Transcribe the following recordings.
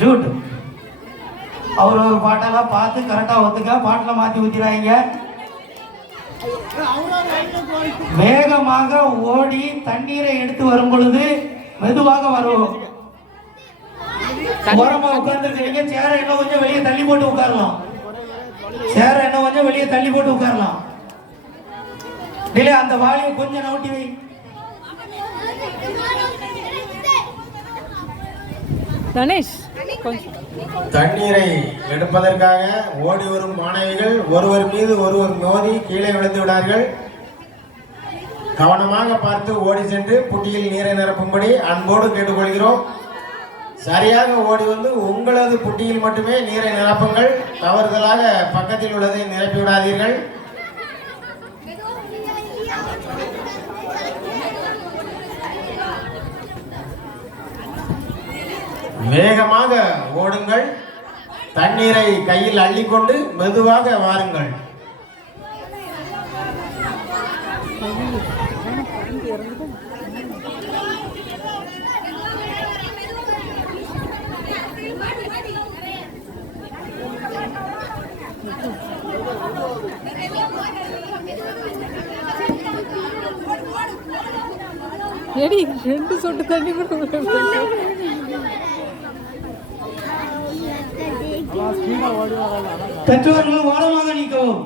Jude. அவர் ஒரு பாட்டெல்லாம் பார்த்து கரெக்டாக ஒத்துக்க, பாட்டில் மாற்றி ஊற்றிடாங்க. வேகமாக ஓடி தண்ணீரை எடுத்து வரும் பொழுது மெதுவாக வருவோம். ஓரமா உட்கார்ந்துருக்கீங்க, சேரை இன்னும் கொஞ்சம் வெளியே தள்ளி போட்டு உட்காரலாம். சேரை இன்னும் கொஞ்சம் வெளியே தள்ளி போட்டு உட்காரலாம். இல்ல அந்த வாளியை கொஞ்சம் நவுட்டி வை. கணேஷ், தண்ணீரை எடுப்பதற்காக ஓடி வரும் மாணவிகள் ஒருவர் மீது ஒருவர் மோதி கீழே விழுந்து விடார்கள். கவனமாக பார்த்து ஓடி சென்று புட்டியில் நீரை நிரப்பும்படி அன்போடு கேட்டுக்கொள்கிறோம். சரியாக ஓடி வந்து உங்களது புட்டியில் மட்டுமே நீரை நிரப்புங்கள். தவறுதலாக பக்கத்தில் உள்ளதை நிரப்பி விடாதீர்கள். வேகமாக ஓடுங்கள். தண்ணீரை கையில் அள்ளிக்கொண்டு மெதுவாக வாருங்கள். எடி 2 சொட்டு தண்ணி கூட பெற்றோர்கள் ஓரமாக நிற்கவும்.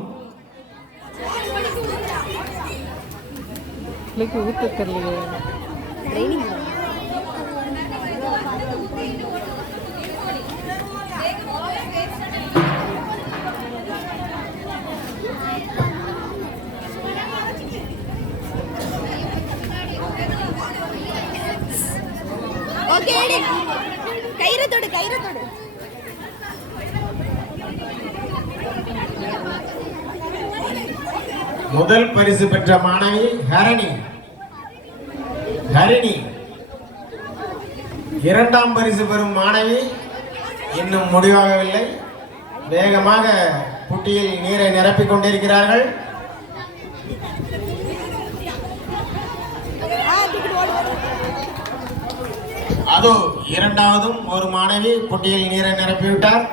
ஊத்த தெரியலையே. முதல் பரிசு பெற்ற மாணவி ஹரிணி. இரண்டாம் பரிசு பெறும் மாணவி இன்னும் முடிவாகவில்லை. வேகமாக புட்டியில் நீரை நிரப்பிக் கொண்டிருக்கிறார்கள். அதோ இரண்டாவதும் ஒரு மாணவி புட்டியில் நீரை நிரப்பிவிட்டார்.